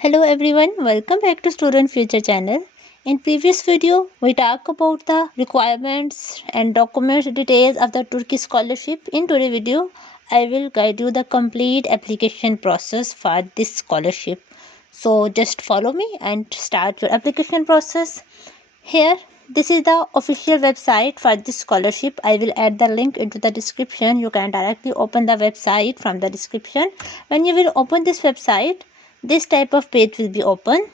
Hello everyone, welcome back to Student Future channel. In previous video, we talked about the requirements and documents details of the Turkey scholarship. In today's video, I will guide you the complete application process for this scholarship. So just follow me and start your application process. Here, this is the official website for this scholarship. I will add the link into the description. You can directly open the website from the description. When you will open this website, this type of page will be open.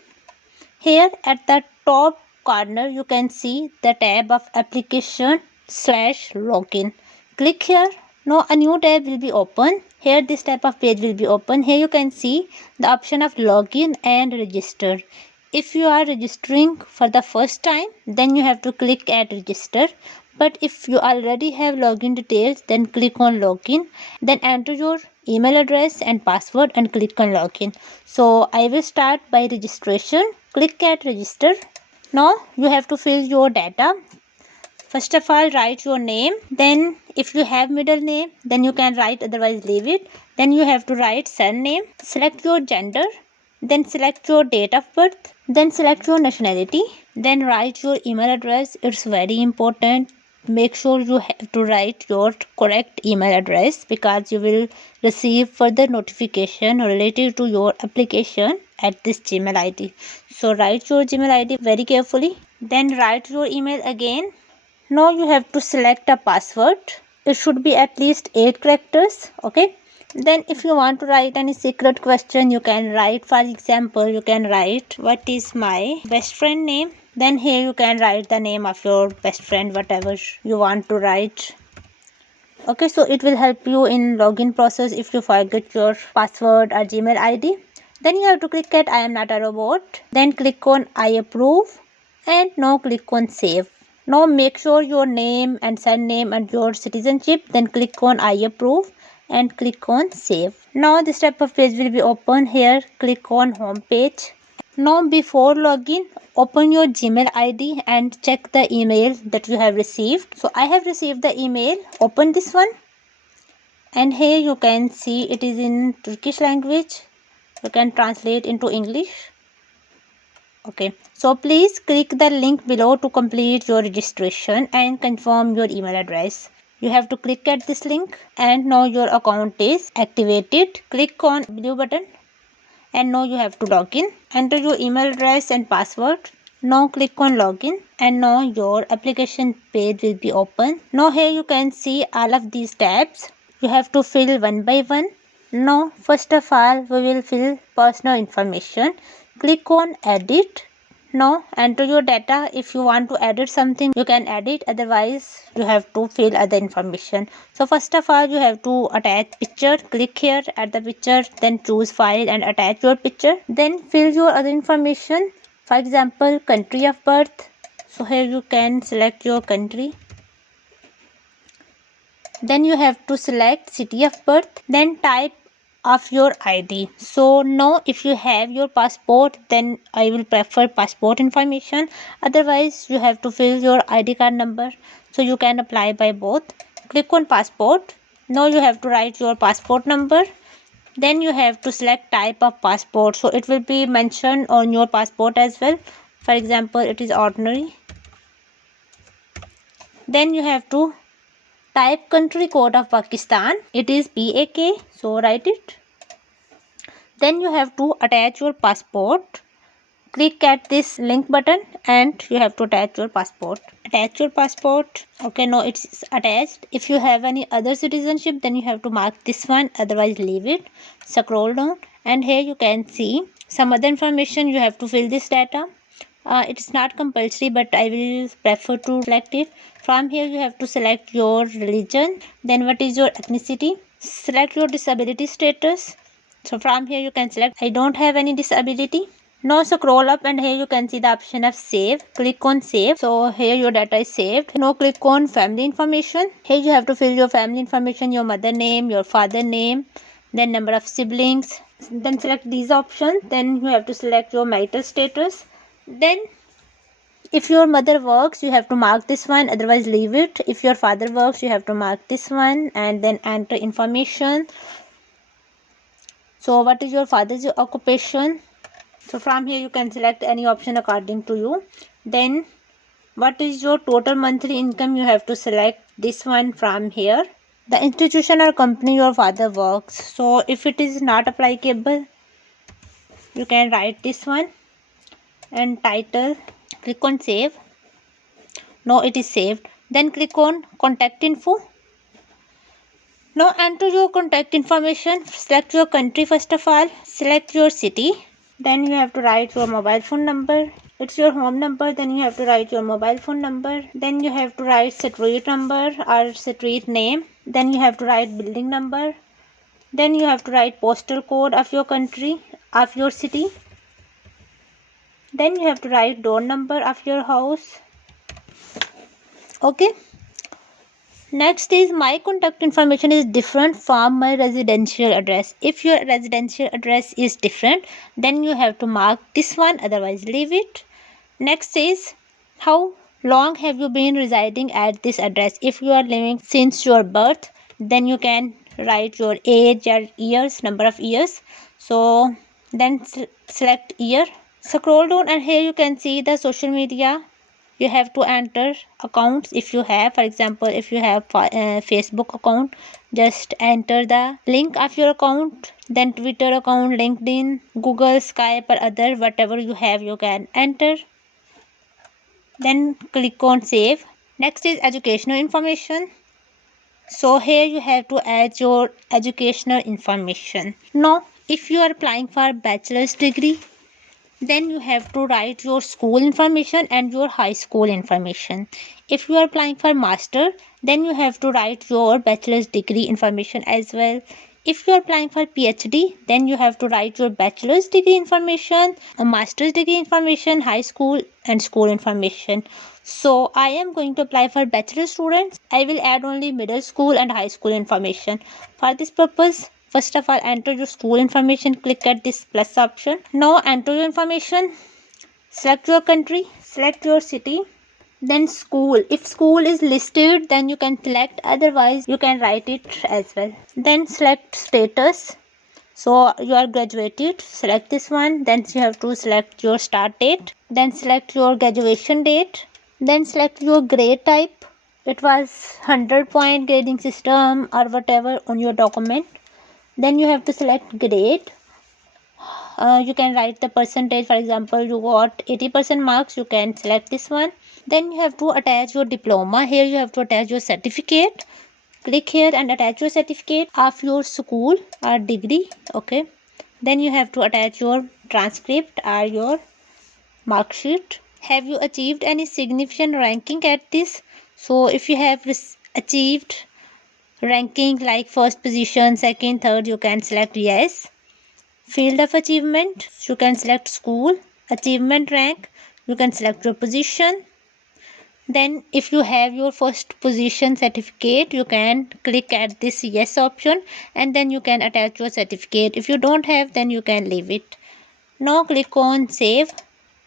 Here at the top corner you can see the tab of application/login. Click here. Now a new tab will be open. Here this type of page will be open. Here you can see the option of login and register. If you are registering for the first time, then you have to click at register. But if you already have login details, then click on login. Then enter your email address and password and click on login. So I will start by registration. Click at register. Now you have to fill your data. First of all, write your name. Then if you have middle name, then you can write, otherwise leave it. Then you have to write surname. Select your gender. Then select your date of birth. Then select your nationality. Then write your email address. It's very important. Make sure you have to write your correct email address because you will receive further notification related to your application at this Gmail ID. So write your Gmail ID very carefully. Then write your email again. Now you have to select a password. It should be at least 8 characters. Okay. Then if you want to write any secret question, you can write, for example, you can write what is my best friend name. Then here you can write the name of your best friend, whatever you want to write. Okay, so it will help you in login process if you forget your password or Gmail ID. Then you have to click at I am not a robot. Then click on I approve and now click on save. Now make sure your name and surname and your citizenship. Then click on I approve and click on save. Now this type of page will be open. Here click on home page. Now before login, open your Gmail ID and check the email that you have received. So I have received the email. Open this one and here you can see it is in Turkish language. You can translate into English. Okay, so please click the link below to complete your registration and confirm your email address. You have to click at this link and now your account is activated. Click on blue button and now you have to log in. Enter your email address and password. Now click on login and now your application page will be open. Now here you can see all of these tabs. You have to fill one by one. Now first of all we will fill personal information. Click on edit. Now enter your data. If you want to edit something, you can edit, otherwise you have to fill other information. So first of all you have to attach picture. Click here at the picture, then choose file and attach your picture. Then fill your other information, for example country of birth. So here you can select your country. Then you have to select city of birth. Then type of your ID. So now if you have your passport, then I will prefer passport information, otherwise you have to fill your ID card number, so you can apply by both. Click on passport. Now you have to write your passport number. Then you have to select type of passport, so it will be mentioned on your passport as well. For example, it is ordinary. Then you have to type country code of Pakistan. It is PAK, so write it. Then you have to attach your passport. Click at this link button and you have to attach your passport. Attach your passport. Okay, now it's attached. If you have any other citizenship, then you have to mark this one, otherwise leave it. Scroll down and here you can see some other information. You have to fill this data. It's not compulsory, but I will prefer to select it. From here you have to select your religion, then what is your ethnicity, select your disability status. So from here you can select I don't have any disability. Now scroll up and here you can see the option of save. Click on save. So here your data is saved. Now click on family information. Here you have to fill your family information, your mother name, your father name, then number of siblings. Then select these options. Then you have to select your marital status. Then if your mother works, you have to mark this one, otherwise leave it. If your father works, you have to mark this one and then enter information. So what is your father's occupation? So from here you can select any option according to you. Then what is your total monthly income? You have to select this one from here. The institution or company your father works. So if it is not applicable, you can write this one. And title, click on save. Now it is saved. Then click on contact info. Now enter your contact information. Select your country first of all. Select your city. Then you have to write your mobile phone number. It's your home number. Then you have to write your mobile phone number. Then you have to write street number or street name. Then you have to write building number. Then you have to write postal code of your country, of your city. Then you have to write door number of your house. Okay. Next is my contact information is different from my residential address. If your residential address is different, then you have to mark this one, otherwise leave it. Next is how long have you been residing at this address. If you are living since your birth, then you can write your age or years, number of years. So then select year. Scroll down and here you can see the social media. You have to enter accounts if you have. For example, if you have Facebook account, just enter the link of your account. Then Twitter account, LinkedIn, Google, Skype or other whatever you have, you can enter. Then click on save. Next is educational information. So here you have to add your educational information. Now if you are applying for bachelor's degree, then you have to write your school information and your high school information. If you are applying for master, then you have to write your bachelor's degree information as well. If you are applying for PhD, then you have to write your bachelor's degree information, a master's degree information, high school and school information. So I am going to apply for bachelor students. I will add only middle school and high school information. For this purpose, first of all, enter your school information. Click at this plus option. Now enter your information. Select your country. Select your city. Then school. If school is listed, then you can select. Otherwise, you can write it as well. Then select status. So you are graduated. Select this one. Then you have to select your start date. Then select your graduation date. Then select your grade type. It was 100-point grading system or whatever on your document. Then you have to select grade. You can write the percentage. For example, you got 80% marks, you can select this one. Then you have to attach your diploma. Here you have to attach your certificate. Click here and attach your certificate of your school or degree. Okay. Then you have to attach your transcript or your mark sheet. Have you achieved any significant ranking at this? So if you have achieved ranking like first position, second, third, you can select yes. Field of achievement, you can select school. Achievement rank, you can select your position. Then if you have your first position certificate, you can click at this yes option and then you can attach your certificate. If you don't have, then you can leave it. Now click on save.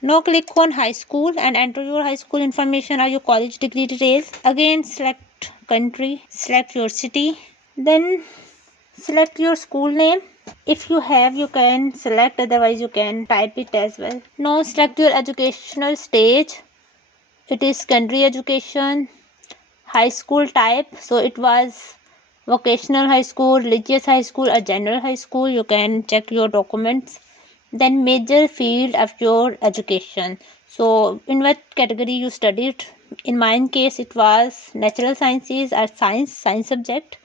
Now click on high school and enter your high school information or your college degree details. Again select country, select your city, then select your school name. If you have, you can select, otherwise you can type it as well. Now select your educational stage. It is secondary education. High school type, so it was vocational high school, religious high school or general high school. You can check your documents. Then major field of your education, so in what category you studied. In my case it was natural sciences or science subject.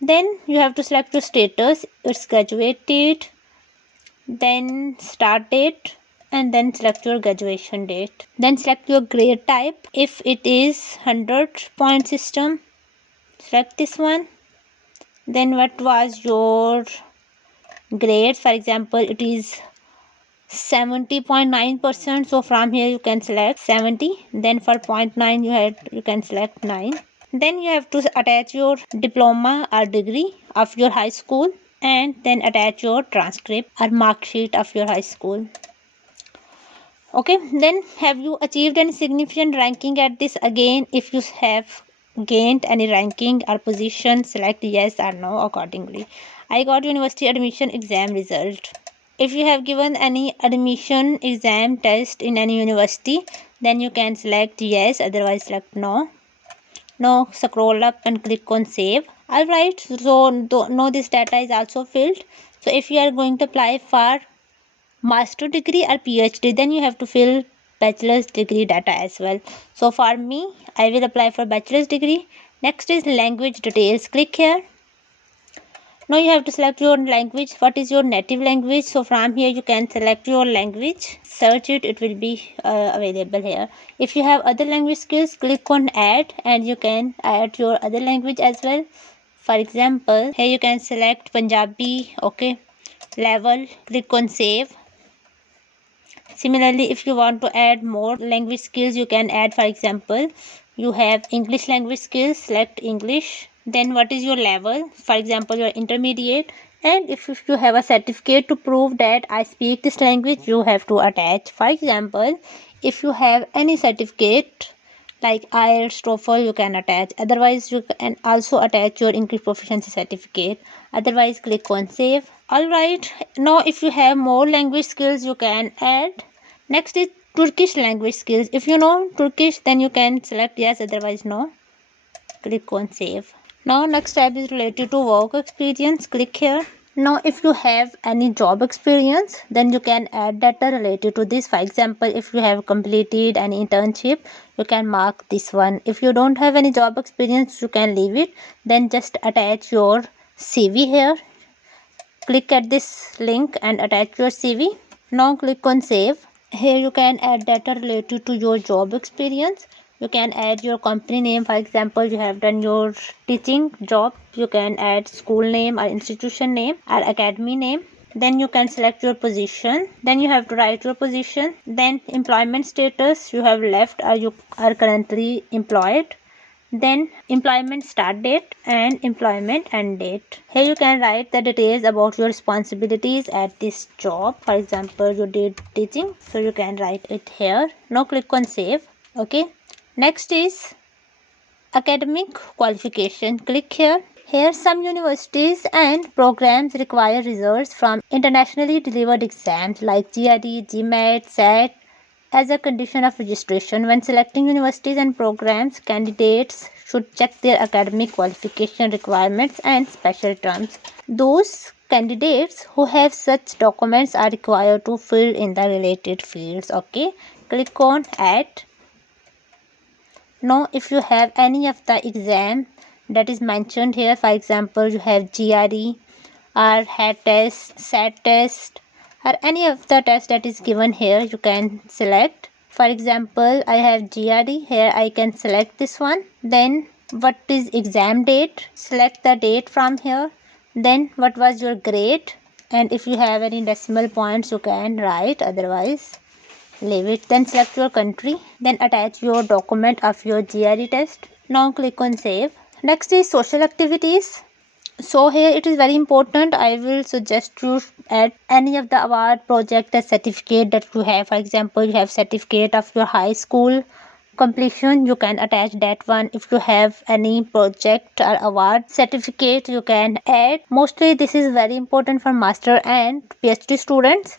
Then you have to select your status. It's graduated, then start date, and then select your graduation date. Then select your grade type. If it is 100-point system, select this one. Then what was your grade? For example, it is 70.9%, so from here you can select 70. Then for 0.9 you can select 9. Then you have to attach your diploma or degree of your high school and then attach your transcript or mark sheet of your high school. Okay, then have you achieved any significant ranking at this? Again, if you have gained any ranking or position, select yes or no accordingly. I got university admission exam result. If you have given any admission exam test in any university, then you can select yes, otherwise select no. Now scroll up and click on save. Alright, so now this data is also filled. So if you are going to apply for master degree or PhD, then you have to fill bachelor's degree data as well. So for me, I will apply for bachelor's degree. Next is language details. Click here. Now you have to select your language. What is your native language? So from here you can select your language, search it, it will be available here. If you have other language skills, click on add and you can add your other language as well. For example, here you can select Punjabi, okay, level, click on save. Similarly, if you want to add more language skills, you can add, for example, you have English language skills, select English. Then what is your level? For example, your intermediate. And if you have a certificate to prove that I speak this language, you have to attach. For example, if you have any certificate like IELTS, TOEFL, you can attach. Otherwise, you can also attach your English proficiency certificate. Otherwise, click on save. Alright, now if you have more language skills, you can add. Next is Turkish language skills. If you know Turkish, then you can select yes, otherwise no. Click on save. Now next tab is related to work experience. Click here. Now if you have any job experience, then you can add data related to this. For example, if you have completed an internship, you can mark this one. If you don't have any job experience, you can leave it. Then just attach your CV here. Click at this link and attach your CV. Now click on save. Here you can add data related to your job experience. You can add your company name. For example, you have done your teaching job, you can add school name or institution name or academy name. Then you can select your position. Then you have to write your position. Then employment status, you have left or you are currently employed. Then employment start date and employment end date. Here you can write the details about your responsibilities at this job. For example, you did teaching, so you can write it here. Now click on save. Okay, next is academic qualification. Click here. Here some universities and programs require results from internationally delivered exams like GRE, GMAT, SAT as a condition of registration. When selecting universities and programs, candidates should check their academic qualification requirements and special terms. Those candidates who have such documents are required to fill in the related fields. Okay, click on add. Now if you have any of the exam that is mentioned here, for example, you have GRE or HAT test, SAT test, or any of the test that is given here, you can select. For example, I have GRE. Here I can select this one. Then what is exam date? Select the date from here. Then what was your grade? And if you have any decimal points, you can write, otherwise leave it. Then select your country. Then attach your document of your GRE test. Now click on save. Next is social activities. So here it is very important. I will suggest you add any of the award, project, or certificate that you have. For example, you have certificate of your high school completion, you can attach that one. If you have any project or award certificate, you can add. Mostly this is very important for master and PhD students.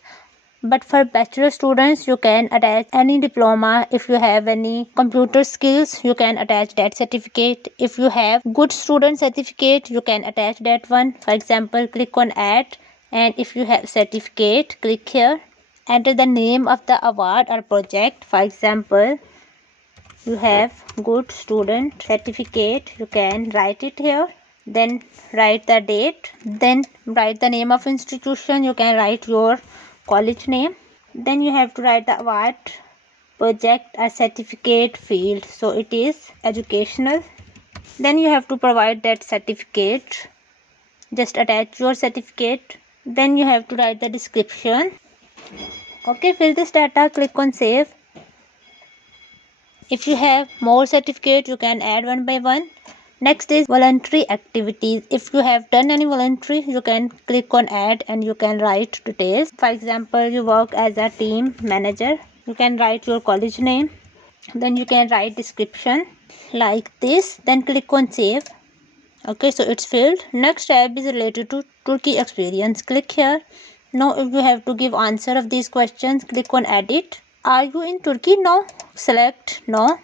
But for bachelor students, you can attach any diploma. If you have any computer skills, you can attach that certificate. If you have good student certificate, you can attach that one. For example, click on add, and if you have certificate, click here. Enter the name of the award or project. For example, you have good student certificate, you can write it here. Then write the date. Then write the name of institution. You can write your college name. Then you have to write the award, project, or certificate field. So it is educational. Then you have to provide that certificate. Just attach your certificate. Then you have to write the description. Okay, fill this data, click on save. If you have more certificate, you can add one by one. Next is voluntary activities. If you have done any voluntary, you can click on add and you can write details. For example, you work as a team manager. You can write your college name. Then you can write description like this. Then click on save. Okay, so it's filled. Next tab is related to Turkey experience. Click here. Now if you have to give answer of these questions, click on edit. Are you in Turkey? No. Select no.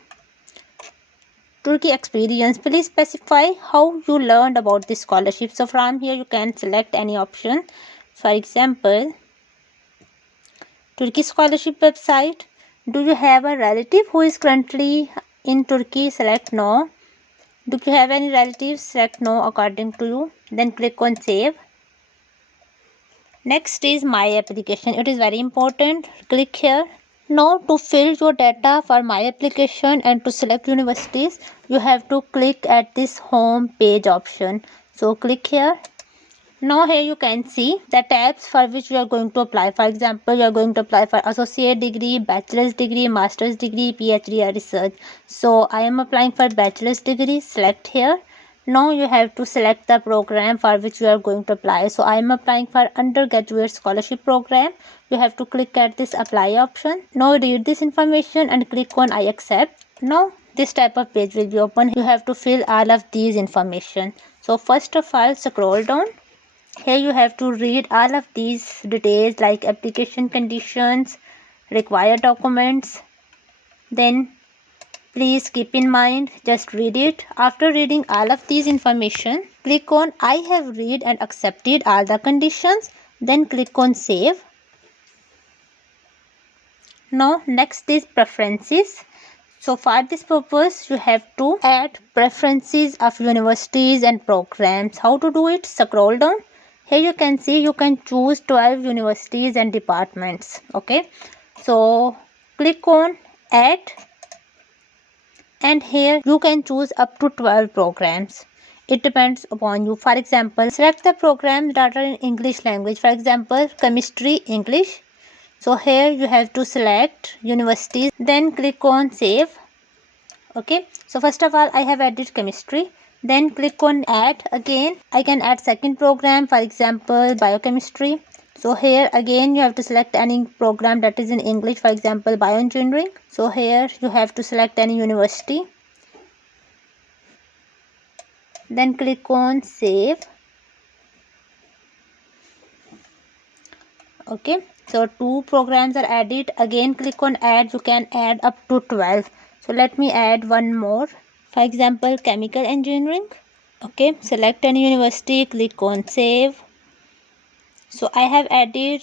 Turkey experience. Please specify how you learned about this scholarship. So from here you can select any option. For example, Turkey scholarship website. Do you have a relative who is currently in Turkey? Select no. Do you have any relatives? Select no according to you. Then click on save. Next is my application. It is very important. Click here. Now to fill your data for my application and to select universities, you have to click at this home page option. So click here. Now here you can see the tabs for which you are going to apply. For example, you are going to apply for associate degree, bachelor's degree, master's degree, PhD or research. So I am applying for bachelor's degree. Select here. Now you have to select the program for which you are going to apply. So I am applying for undergraduate scholarship program. You have to click at this apply option. Now read this information and click on I accept. Now this type of page will be open. You have to fill all of these information. So first of all, scroll down. Here you have to read all of these details like application conditions, required documents. Then please keep in mind, just read it. After reading all of these information, click on I have read and accepted all the conditions. Then click on save. Now next is preferences. So for this purpose, you have to add preferences of universities and programs. How to do it? Scroll down. Here you can see you can choose 12 universities and departments. Okay. So click on add. And here you can choose up to 12 programs. It depends upon you. For example, select the programs that are in English language. For example, chemistry, English. So here you have to select universities. Then click on save. Okay. So first of all, I have added chemistry. Then click on add again. I can add second program. For example, biochemistry. So here again you have to select any program that is in English, for example bioengineering. So here you have to select any university. Then click on save. Okay, so 2 programs are added. Again click on add. You can add up to 12. So let me add one more. For example, chemical engineering. Okay, select any university, click on save. So I have added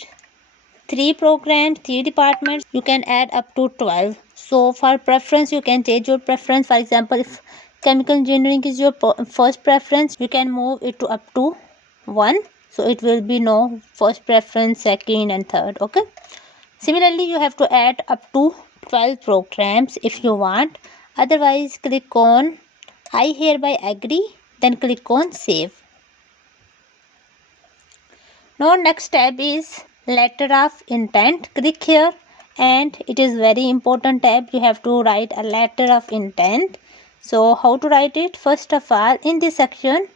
3 programs, 3 departments. You can add up to 12. So for preference, you can change your preference. For example, if chemical engineering is your first preference, you can move it to up to 1. So it will be no first preference, second and third. Okay. Similarly, you have to add up to 12 programs if you want. Otherwise, click on I hereby agree. Then click on save. Now next tab is letter of intent. Click here and it is very important tab. You have to write a letter of intent. So how to write it? First of all, in this section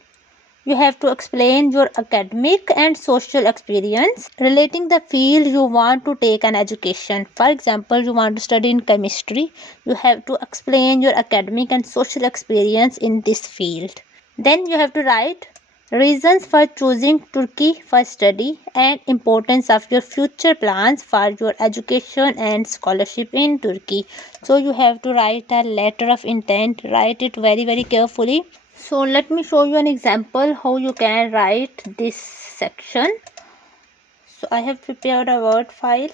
you have to explain your academic and social experience relating the field you want to take an education. For example, you want to study in chemistry. You have to explain your academic and social experience in this field. Then you have to write reasons for choosing Turkey for study and importance of your future plans for your education and scholarship in Turkey. So you have to write a letter of intent. Write it very carefully. So let me show you an example how you can write this section. So I have prepared a Word file.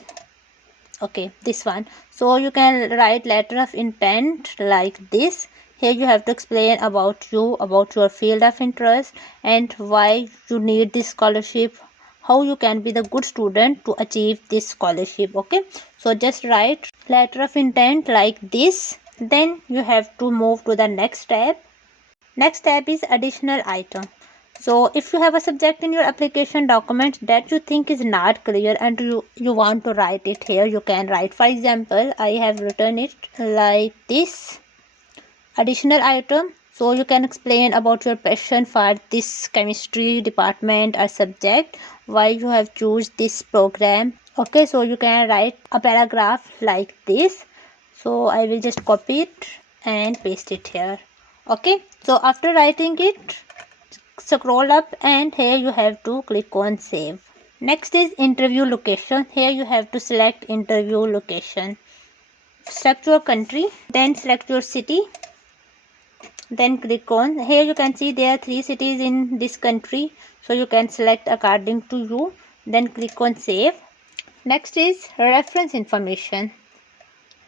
Okay, this one. So you can write letter of intent like this. Here you have to explain about you, about your field of interest and why you need this scholarship, how you can be the good student to achieve this scholarship. Okay, so just write letter of intent like this. Then you have to move to the next tab. Next tab is additional item. So if you have a subject in your application document that you think is not clear and you want to write it here, you can write. For example, I have written it like this. Additional item. So you can explain about your passion for this chemistry department or subject, why you have choose this program. Okay, so you can write a paragraph like this. So I will just copy it and paste it here. Okay, so after writing it, scroll up and here you have to click on save. Next is interview location. Here you have to select interview location. Select your country, then select your city, then click on. Here you can see there are 3 cities in this country, so you can select according to you, then click on save. Next is reference information.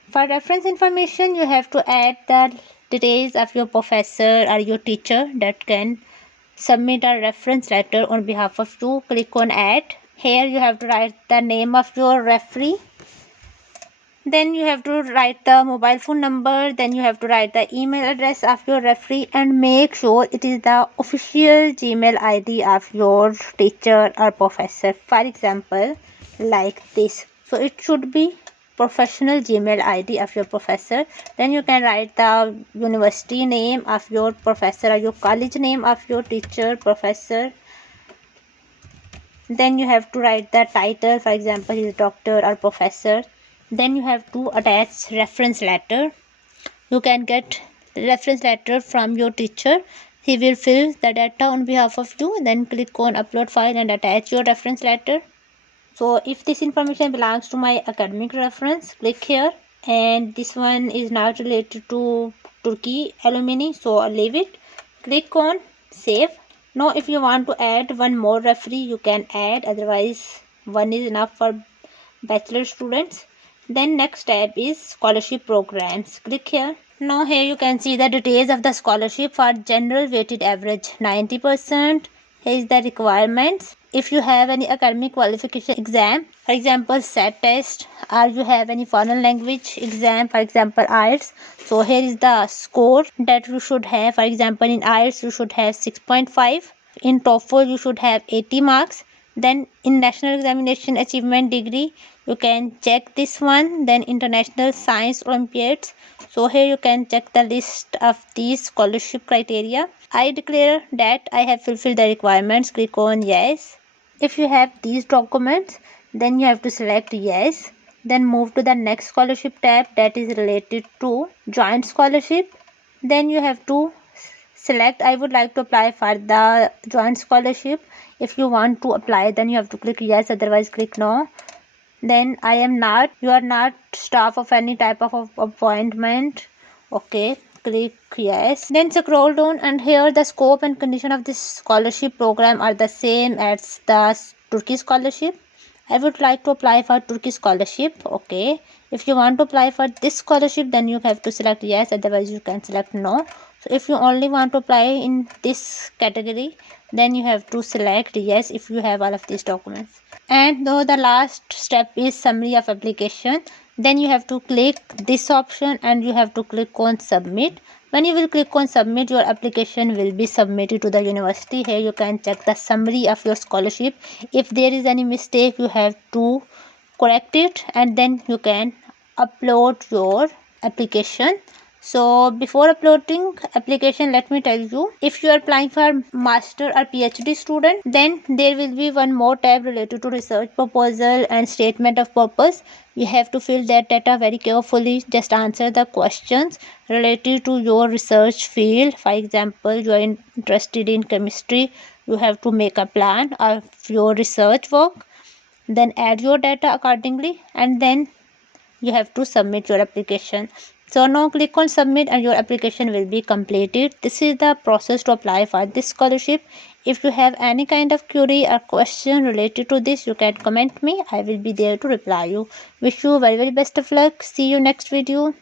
For reference information, you have to add the details of your professor or your teacher that can submit a reference letter on behalf of you. Click on add. Here you have to write the name of your referee. Then you have to write the mobile phone number. Then you have to write the email address of your referee and make sure it is the official Gmail ID of your teacher or professor. For example, like this. So it should be professional Gmail ID of your professor. Then you can write the university name of your professor or your college name of your teacher, professor. Then you have to write the title, for example, he is doctor or professor. Then you have to attach reference letter. You can get reference letter from your teacher. He will fill the data on behalf of you. Then click on upload file and attach your reference letter. So if this information belongs to my academic reference, click here. And this one is not related to Turkey alumni, so I'll leave it. Click on save. Now if you want to add one more referee, you can add, otherwise one is enough for bachelor students. Then next tab is scholarship programs. Click here. Now here you can see the details of the scholarship. For general weighted average 90%. Here is the requirements. If you have any academic qualification exam, for example SAT test, or you have any foreign language exam, for example IELTS, so here is the score that you should have. For example in IELTS you should have 6.5, in TOEFL you should have 80 marks. Then in national examination achievement degree you can check this one. Then international science olympiads, so here you can check the list of these scholarship criteria. I declare that I have fulfilled the requirements. Click on yes. If you have these documents, then you have to select yes. Then move to the next scholarship tab that is related to joint scholarship. Then you have to select I would like to apply for the joint scholarship. If you want to apply, then you have to click yes, otherwise click no. Then I am not, you are not staff of any type of appointment. Okay, click yes. Then scroll down and here the scope and condition of this scholarship program are the same as the Turkey scholarship. I would like to apply for Turkey scholarship. Okay, if you want to apply for this scholarship, then you have to select yes, otherwise you can select no. So if you only want to apply in this category, then you have to select yes if you have all of these documents. And though the last step is summary of application, then you have to click this option and you have to click on submit. When you will click on submit, your application will be submitted to the university. Here you can check the summary of your scholarship. If there is any mistake, you have to correct it and then you can upload your application. So before uploading application, let me tell you, if you are applying for master or PhD student, then there will be one more tab related to research proposal and statement of purpose. You have to fill that data very carefully. Just answer the questions related to your research field. For example, you are interested in chemistry, you have to make a plan of your research work, then add your data accordingly, and then you have to submit your application. So now click on submit and your application will be completed. This is the process to apply for this scholarship. If you have any kind of query or question related to this, you can comment me. I will be there to reply you. Wish you very best of luck. See you next video.